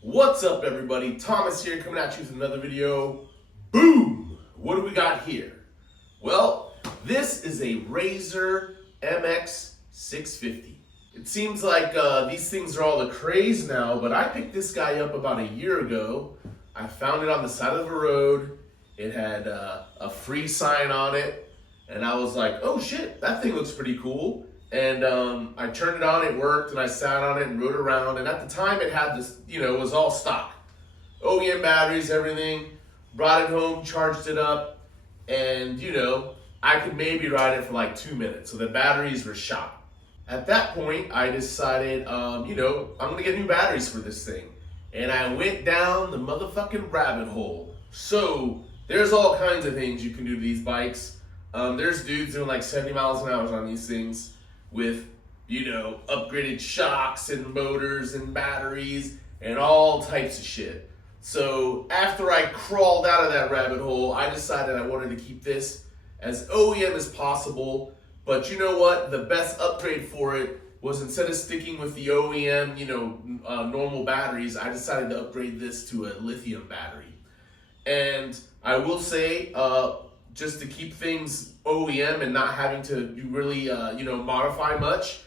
What's up, everybody? Thomas here, coming at you with another video. Boom! What do we got here? Well, this is a Razor MX650. It seems like these things are all the craze now, but I picked this guy up about a year ago. I found it on the side of the road. It had a free sign on it, and I was like, oh shit, that thing looks pretty cool. And I turned it on, it worked, and I sat on it and rode around. And at the time, it had this, it was all stock. OEM batteries, everything. Brought it home, charged it up, and, I could maybe ride it for like 2 minutes. So the batteries were shot. At that point, I decided, I'm going to get new batteries for this thing. And I went down the motherfucking rabbit hole. So there's all kinds of things you can do to these bikes. There's dudes doing like 70 miles an hour on these things with, upgraded shocks and motors and batteries and all types of shit. So after I crawled out of that rabbit hole, I decided I wanted to keep this as OEM as possible. But you know what? The best upgrade for it was, instead of sticking with the OEM, normal batteries, I decided to upgrade this to a lithium battery. And I will say, just to keep things OEM and not having to really, modify much.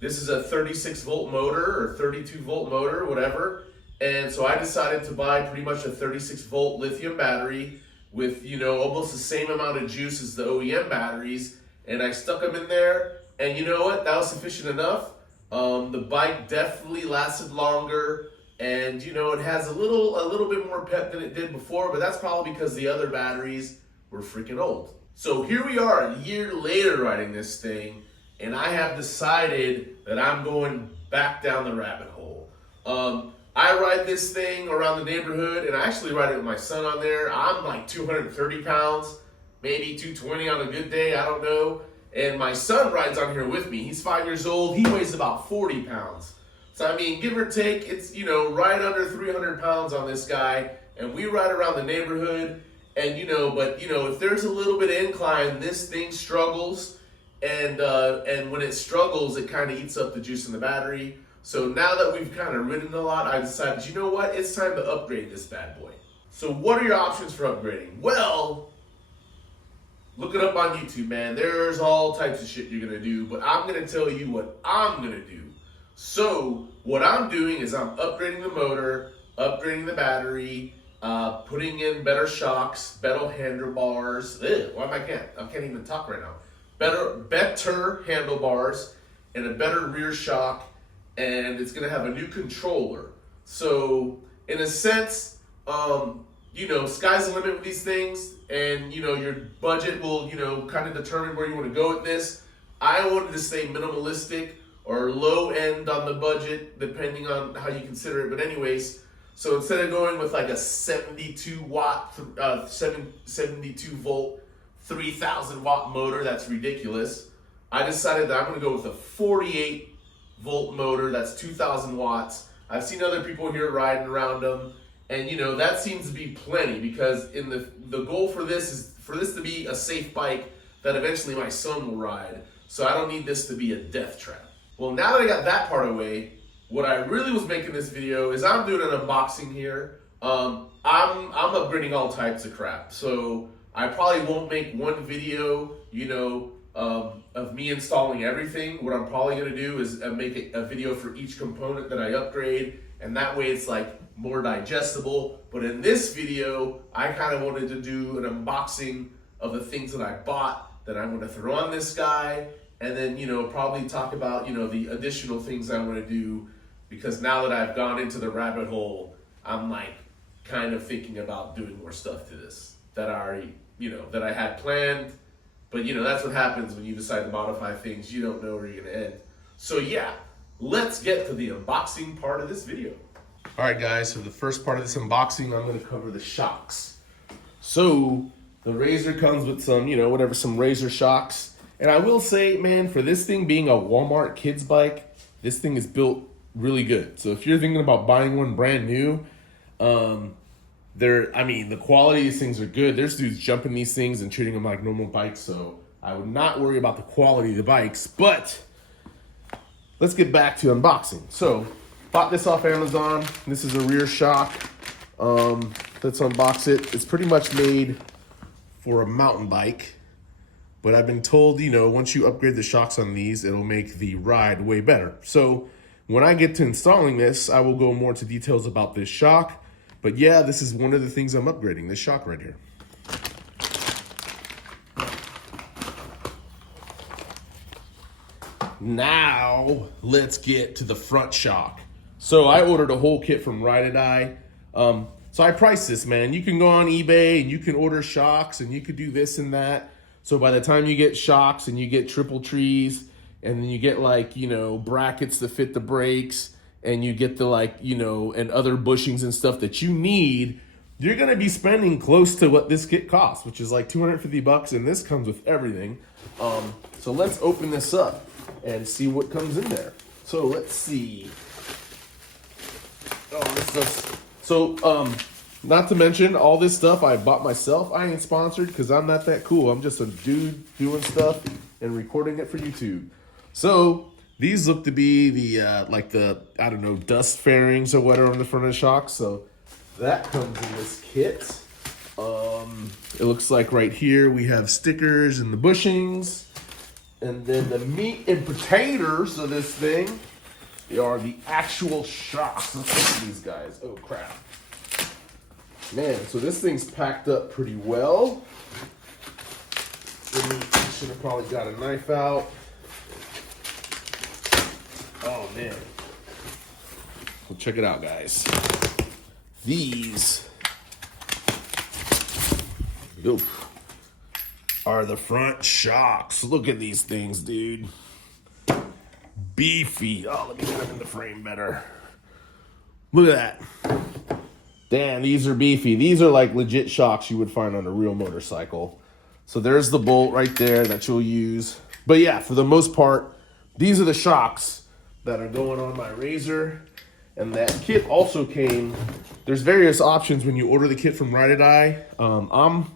This is a 36 volt motor or 32 volt motor, whatever. And so I decided to buy pretty much a 36 volt lithium battery with, almost the same amount of juice as the OEM batteries. And I stuck them in there, and you know what? That was sufficient enough. The bike definitely lasted longer. And it has a little bit more pep than it did before, but that's probably because the other batteries were freaking old. So here we are a year later riding this thing, and I have decided that I'm going back down the rabbit hole. I ride this thing around the neighborhood, and I actually ride it with my son on there. I'm like 230 pounds, maybe 220 on a good day, I don't know. And my son rides on here with me. He's 5 years old, he weighs about 40 pounds. So I mean, give or take, it's, right under 300 pounds on this guy, and we ride around the neighborhood, and if there's a little bit of incline, this thing struggles, and when it struggles, it kind of eats up the juice in the battery. So now that we've kind of ridden a lot, I decided, you know what, it's time to upgrade this bad boy. So what are your options for upgrading? Well, look it up on YouTube, man. There's all types of shit you're gonna do, but I'm gonna tell you what I'm gonna do. So what I'm doing is I'm upgrading the motor, upgrading the battery, putting in better shocks, better handlebars. I can't even talk right now. Better handlebars and a better rear shock, and it's gonna have a new controller. So in a sense, sky's the limit with these things, and your budget will kind of determine where you want to go with this. I wanted to stay minimalistic or low end on the budget, depending on how you consider it. But anyways, so instead of going with like a 72 volt, 3000 watt motor, that's ridiculous. I decided that I'm going to go with a 48 volt motor, that's 2000 watts. I've seen other people here riding around them, and that seems to be plenty, because in the goal for this is for this to be a safe bike that eventually my son will ride. So I don't need this to be a death trap. Well, now that I got that part away, what I really was making this video is I'm doing an unboxing here. I'm upgrading all types of crap. So I probably won't make one video, of me installing everything. What I'm probably gonna do is make a video for each component that I upgrade, and that way it's like more digestible. But in this video, I kind of wanted to do an unboxing of the things that I bought that I'm gonna throw on this guy. And then, probably talk about, the additional things I want to do, because now that I've gone into the rabbit hole, I'm like kind of thinking about doing more stuff to this that I already, that I had planned. But, that's what happens when you decide to modify things. You don't know where you're going to end. So yeah, let's get to the unboxing part of this video. All right, guys, so the first part of this unboxing, I'm going to cover the shocks. So the Razor comes with some, some Razor shocks. And I will say, man, for this thing being a Walmart kids bike, this thing is built really good. So if you're thinking about buying one brand new, the quality of these things are good. There's dudes jumping these things and treating them like normal bikes. So I would not worry about the quality of the bikes. But let's get back to unboxing. So Bought this off Amazon. This is a rear shock. Let's unbox it. It's pretty much made for a mountain bike. But I've been told, you know, once you upgrade the shocks on these, it'll make the ride way better. So when I get to installing this, I will go more into details about this shock. But yeah, this is one of the things I'm upgrading, this shock right here. Now, let's get to the front shock. So I ordered a whole kit from Ride or Die. So I priced this, man. You can go on eBay and you can order shocks and you could do this and that. So by the time you get shocks and you get triple trees and then you get like, you know, brackets that fit the brakes and you get the like, you know, and other bushings and stuff that you need, you're gonna be spending close to what this kit costs, which is like 250 bucks, and this comes with everything. So let's open this up and see what comes in there. So let's see. Oh, this stuff. So, not to mention, all this stuff I bought myself. I ain't sponsored because I'm not that cool. I'm just a dude doing stuff and recording it for YouTube. So, these look to be the, like the, I don't know, dust fairings or whatever on the front of the shock. So, that comes in this kit. It looks like right here we have stickers and the bushings. And then the meat and potatoes of this thing, they are the actual shocks. Let's look at these guys. Oh, crap. Man, so this thing's packed up pretty well. Should have probably got a knife out. Oh, man. Well, check it out, guys. These are the front shocks. Look at these things, dude. Beefy. Oh, let me get them in the frame better. Look at that. Damn, these are beefy. These are like legit shocks you would find on a real motorcycle. So there's the bolt right there that you'll use. But yeah, for the most part, these are the shocks that are going on my Razor. And that kit also came, there's various options when you order the kit from Ride or Die. I'm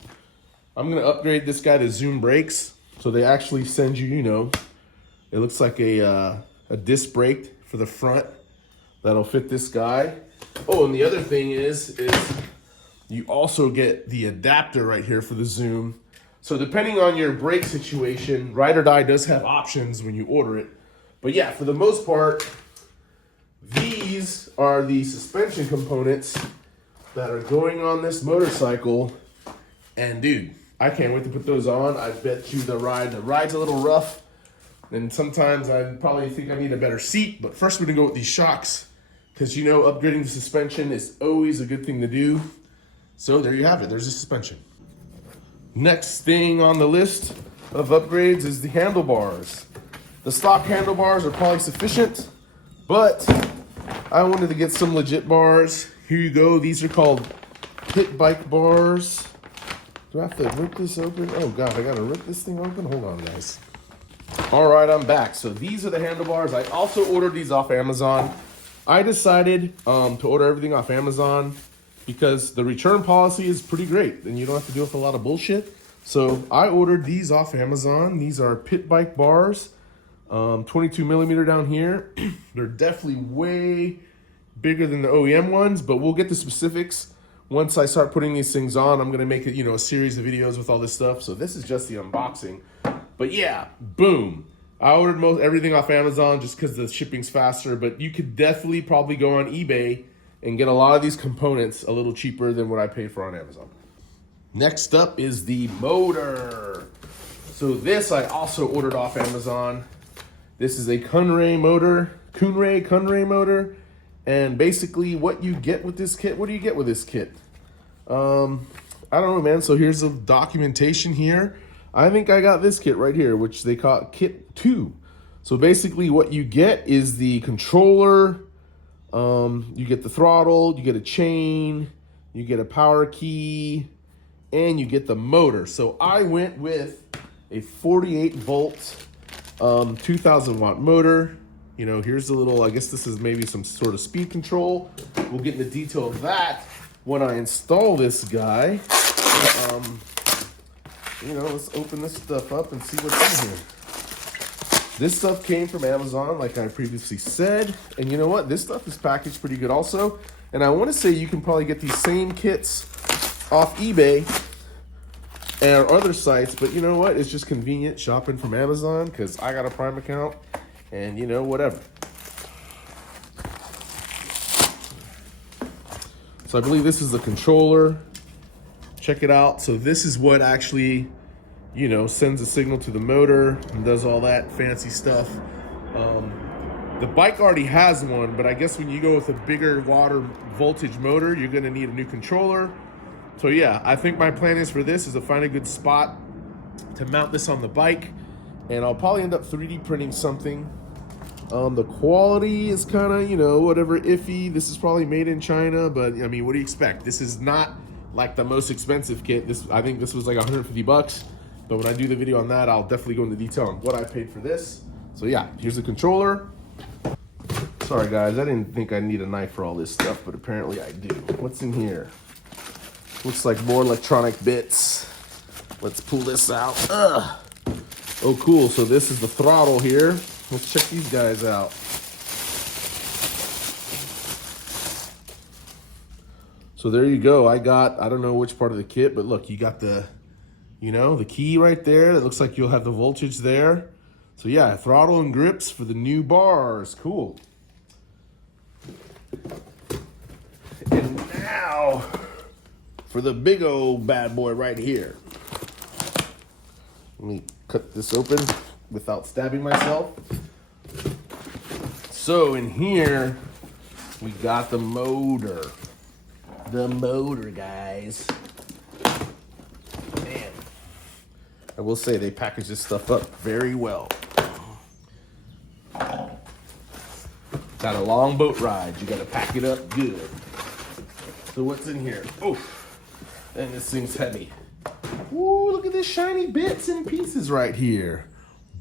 gonna upgrade this guy to Zoom brakes. So they actually send you, you know, it looks like a disc brake for the front that'll fit this guy. Oh, and the other thing is you also get the adapter right here for the Zoom. So depending on your brake situation, Ride or Die does have options when you order it. But yeah, for the most part, these are the suspension components that are going on this motorcycle. And dude, I can't wait to put those on. I bet you the ride's a little rough. And sometimes I probably think I need a better seat. But first we're gonna go with these shocks. Because, you know, upgrading the suspension is always a good thing to do. So there you have it. There's the suspension. Next thing on the list of upgrades is the handlebars. The stock handlebars are probably sufficient, but I wanted to get some legit bars. Here you go. These are called pit bike bars. Do I have to rip this open? Oh, God, I got to rip this thing open? Hold on, guys. All right, I'm back. So these are the handlebars. I also ordered these off Amazon. I decided to order everything off Amazon because the return policy is pretty great and you don't have to deal with a lot of bullshit. So I ordered these off Amazon. These are pit bike bars, 22 millimeter down here. They're definitely way bigger than the OEM ones, but we'll get the specifics once I start putting these things on. I'm gonna make it, you know, a series of videos with all this stuff. So this is just the unboxing. But yeah, boom. I ordered everything off Amazon just because the shipping's faster, but you could definitely probably go on eBay and get a lot of these components a little cheaper than what I paid for on Amazon. Next up is the motor. So this I also ordered off Amazon. This is a Kunray motor. And basically what you get with this kit, what do you get with this kit? I don't know, man. So here's the documentation here. I think I got this kit right here, which they call Kit 2. So basically what you get is the controller, you get the throttle, you get a chain, you get a power key, and you get the motor. So I went with a 48 volt, 2000 watt motor. You know, here's the little, I guess this is maybe some sort of speed control. We'll get into detail of that when I install this guy. You know, let's open this stuff up and see what's in here. This stuff came from Amazon, like I previously said. And you know what? This stuff is packaged pretty good also. And I want to say you can probably get these same kits off eBay and other sites. But you know what? It's just convenient shopping from Amazon because I got a Prime account and, you know, whatever. So I believe this is the controller. Check it out. So this is what actually, you know, sends a signal to the motor and does all that fancy stuff. The bike already has one, but I guess when you go with a bigger water voltage motor, you're gonna need a new controller. So yeah, I think my plan is for this is to find a good spot to mount this on the bike, and I'll probably end up 3D printing something. The quality is kind of, you know, whatever, iffy. This is probably made in China, but I mean, what do you expect? This is not like the most expensive kit. I think this was like 150 bucks. But when I do the video on that, I'll definitely go into detail on what I paid for this. So yeah, here's the controller. Sorry guys, I didn't think I need a knife for all this stuff, but apparently I do. What's in here? Looks like more electronic bits. Let's pull this out. Ugh. Oh cool, so this is the throttle here. Let's check these guys out. So there you go. I don't know which part of the kit, but look, you got the, you know, the key right there. It looks like you'll have the voltage there. So yeah, throttle and grips for the new bars. Cool. And now for the big old bad boy right here. Let me cut this open without stabbing myself. So in here, we got the motor. The motor, guys. Man, I will say they package this stuff up very well. Got a long boat ride. You gotta pack it up good. So what's in here? Oh, and this thing's heavy. Ooh, look at this shiny bits and pieces right here.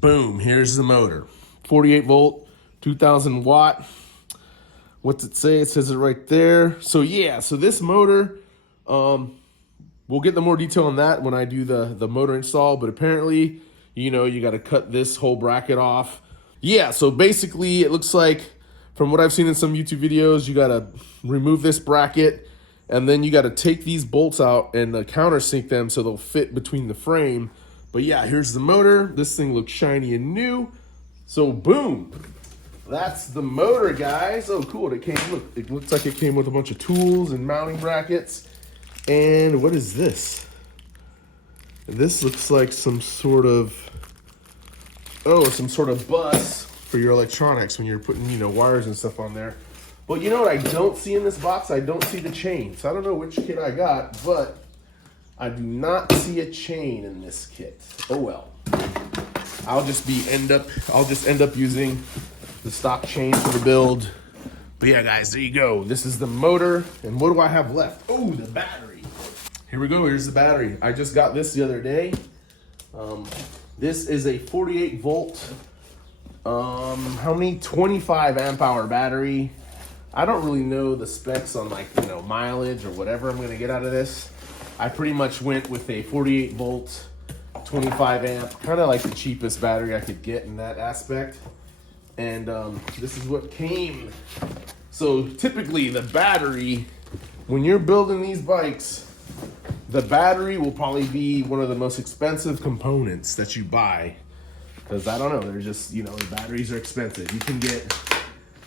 Boom, here's the motor. 48 volt, 2000 watt. What's it say? It says it right there. So yeah, so this motor, we'll get the more detail on that when I do the motor install, but apparently, you know, you gotta cut this whole bracket off. Yeah, so basically it looks like, from what I've seen in some YouTube videos, you gotta remove this bracket and then you gotta take these bolts out and countersink them so they'll fit between the frame. But yeah, here's the motor. This thing looks shiny and new. So boom, that's the motor, guys. Oh, cool, it looks like it came with a bunch of tools and mounting brackets. And what is this? This looks like some sort of bus for your electronics when you're putting, you know, wires and stuff on there. But you know what I don't see in this box? I don't see the chain. So I don't know which kit I got, but I do not see a chain in this kit. Oh well. I'll just end up using the stock chain for the build. But yeah, guys, there you go. This is the motor. And what do I have left? Oh, the battery. Here we go. Here's the battery. I just got this the other day. This is a 48 volt, 25 amp hour battery. I don't really know the specs on, like, you know, mileage or whatever I'm gonna get out of this. I pretty much went with a 48 volt, 25 amp, kind of like the cheapest battery I could get in that aspect. And this is what came. So typically the battery, when you're building these bikes, the battery will probably be one of the most expensive components that you buy. Because I don't know, they're just, you know, the batteries are expensive. You can get,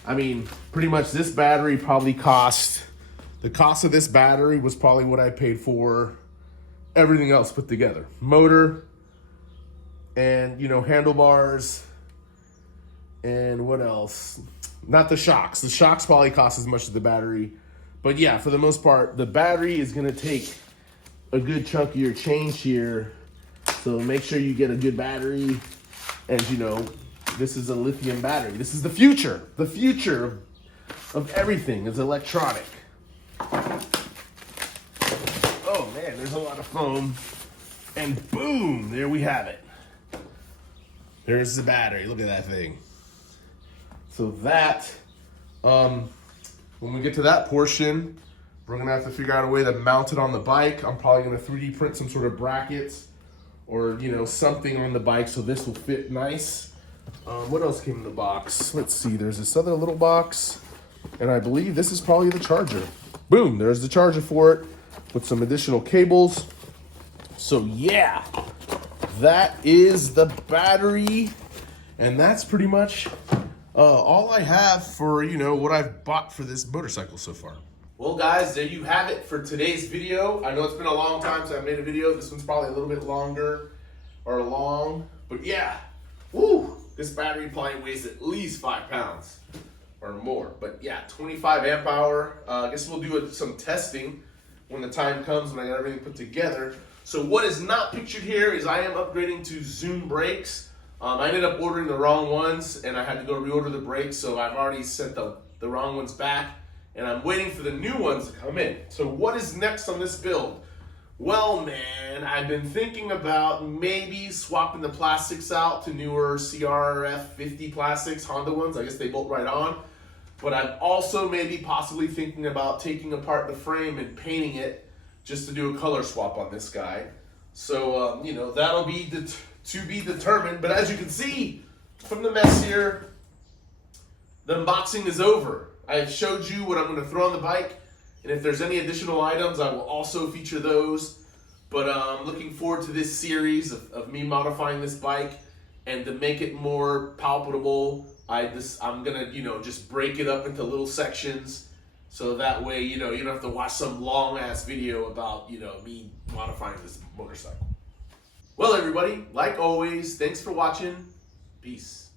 I mean, pretty much this battery probably the cost of this battery was probably what I paid for everything else put together. Motor, and, you know, handlebars, and what else? Not the shocks. The shocks probably cost as much as the battery. But yeah, for the most part, the battery is gonna take a good chunk of your change here. So make sure you get a good battery. And you know, this is a lithium battery. This is the future. The future of everything is electronic. Oh man, there's a lot of foam. And boom, there we have it. There's the battery. Look at that thing. So that, when we get to that portion, we're gonna have to figure out a way to mount it on the bike. I'm probably gonna 3D print some sort of brackets or, you know, something on the bike so this will fit nice. What else came in the box? Let's see, there's this other little box, and I believe this is probably the charger. Boom, there's the charger for it with some additional cables. So yeah, that is the battery, and that's pretty much all I have for, what I've bought for this motorcycle so far. Well guys, there you have it for today's video. I know it's been a long time since I made a video. This one's probably a little bit longer or long, but yeah, woo, this battery probably weighs at least 5 pounds or more. But yeah, 25 amp hour. I guess we'll do some testing when the time comes when I got everything put together. So what is not pictured here is I am upgrading to Zoom brakes. I ended up ordering the wrong ones and I had to go reorder the brakes, so I've already sent the wrong ones back and I'm waiting for the new ones to come in. So what is next on this build? Well, man, I've been thinking about maybe swapping the plastics out to newer CRF50 plastics, Honda ones. I guess they bolt right on. But I'm also maybe possibly thinking about taking apart the frame and painting it just to do a color swap on this guy. So, that'll be to be determined. But as you can see from the mess here, the unboxing is over. I have showed you what I'm going to throw on the bike. And if there's any additional items, I will also feature those. But I'm looking forward to this series of me modifying this bike. And to make it more palpable, I'm going to, just break it up into little sections. So that way, you don't have to watch some long-ass video about, me modifying this motorcycle. Well, everybody, like always, thanks for watching. Peace.